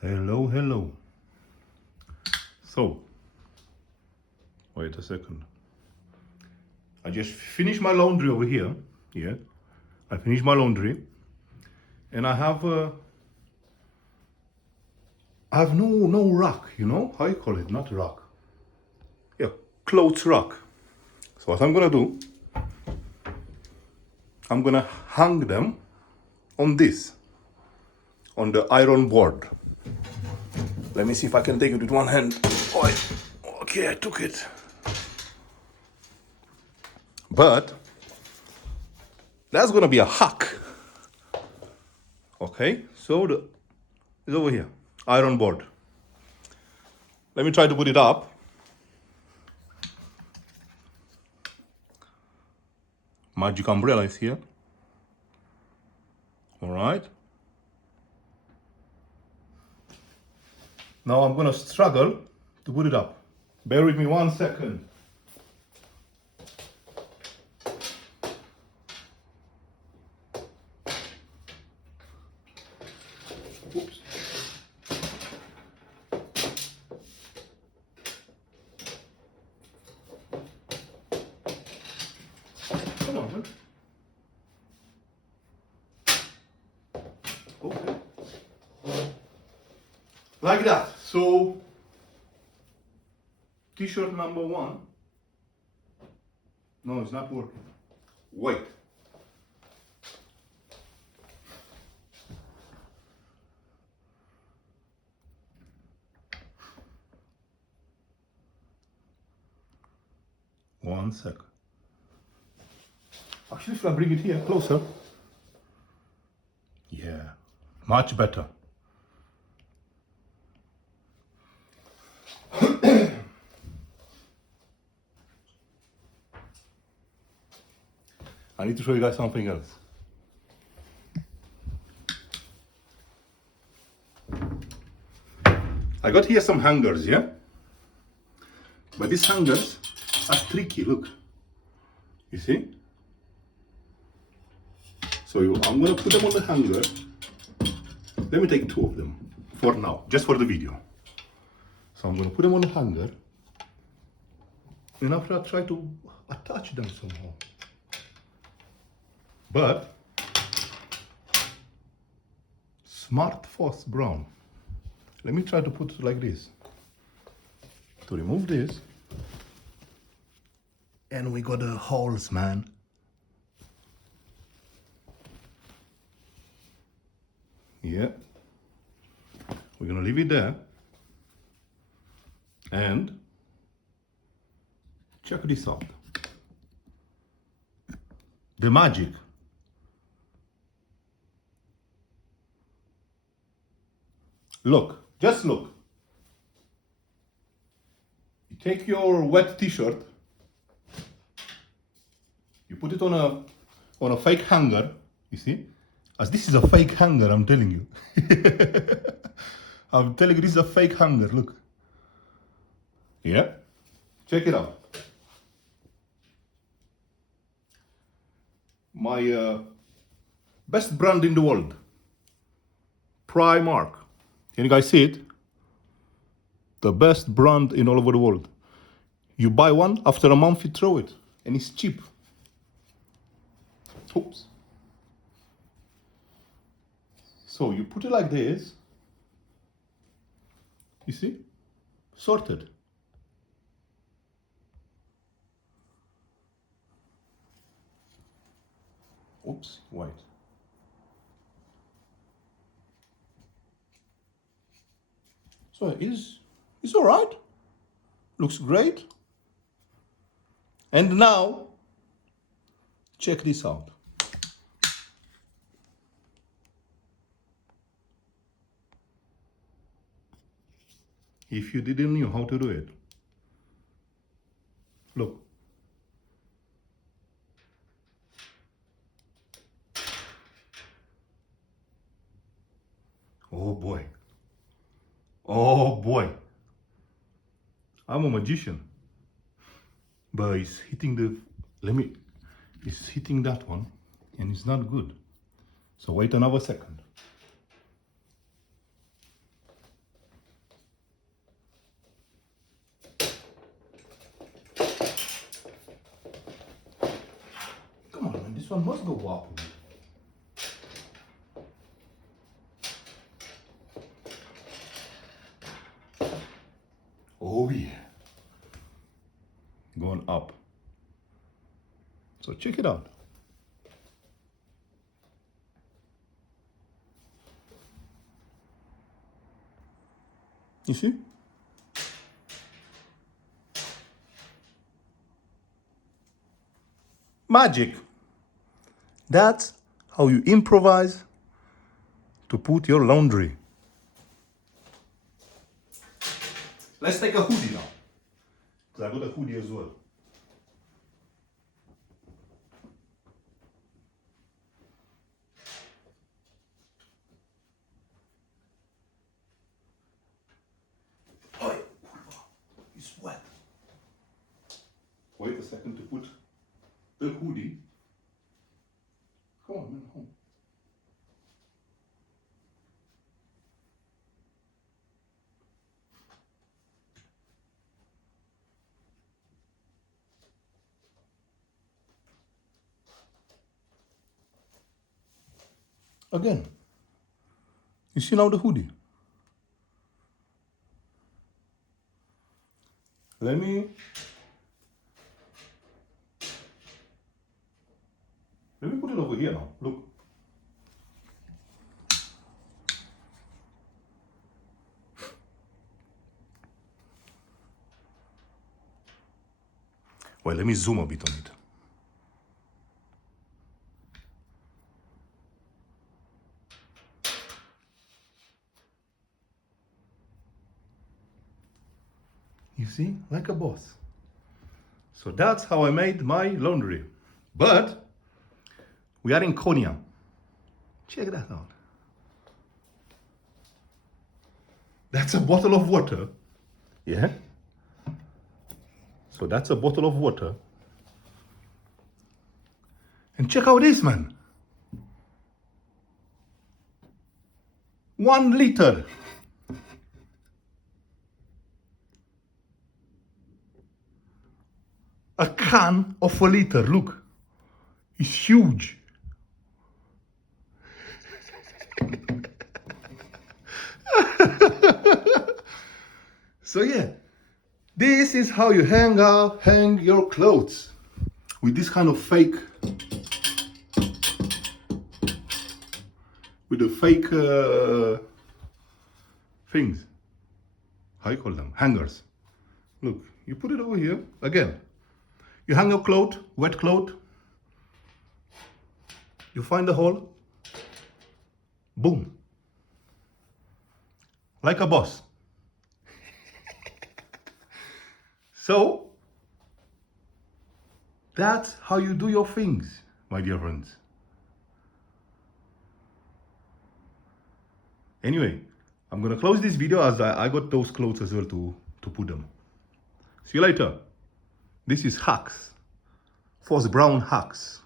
Hello. So, wait a second. I just finished my laundry over here. Yeah, I finished my laundry, and I have no rack. You know how you call it? Not rack. Yeah, clothes rack. So what I'm gonna do? I'm gonna hang them on the iron board. Let me see if I can take it with one hand. Oh, okay, I took it. But that's gonna be a hack. Okay, so it's over here, iron board. Let me try to put it up. Magic umbrella is here. All right. Now I'm gonna struggle to put it up. Bear with me 1 second. Oops. Come on, man. Okay. Like that. So, t-shirt number 1. No, it's not working. Wait. One sec. Actually, if I bring it here closer. Yeah, much better. I need to show you guys something else. I got here some hangers, yeah? But these hangers are tricky, look. You see? So I'm gonna put them on the hanger. Let me take 2 of them for now, just for the video. So I'm gonna put them on the hanger. And after I try to attach them somehow. But Smart Force Brown. Let me try to put it like this. To remove this. And we got the holes, man. Yeah. We're gonna leave it there. And check this out. The magic. Look, just look. You take your wet t-shirt, you put it on a fake hanger, you see? As this is a fake hanger, I'm telling you. I'm telling you, this is a fake hanger, look. Yeah? Check it out. My best brand in the world. Primark. Can you guys see it? The best brand in all over the world. You buy one, after a month you throw it. And it's cheap. Oops. So you put it like this. You see? Sorted. Oops, wait. So it's all right. Looks great. And now, check this out. If you didn't know how to do it, look. Oh boy. Oh boy. I'm a magician. But it's hitting it's hitting that one and it's not good. So wait another second. go up. Oh yeah. Going up. So check it out. You see? Magic. That's how you improvise to put your laundry. Let's take a hoodie now. Because I got a hoodie as well. Oh, it's wet. Wait a second to put the hoodie. Come on, man, home. Again, you see now the hoodie. Let me put it over here now. Look. Well, let me zoom a bit on it. You see, like a boss. So that's how I made my laundry. But we are in Konya. Check that out. That's a bottle of water. Yeah. So that's a bottle of water. And check out this, man. 1 liter. A can of a liter, look. It's huge. So yeah, this is how you hang your clothes with this kind of fake, with the fake things. How you call them? Hangers. Look, you put it over here again. You hang your cloth, wet cloth. You find the hole. Boom. Like a boss. So, that's how you do your things, my dear friends. Anyway, I'm gonna close this video as I got those clothes as well to put them. See you later. This is hacks. Force brown hacks.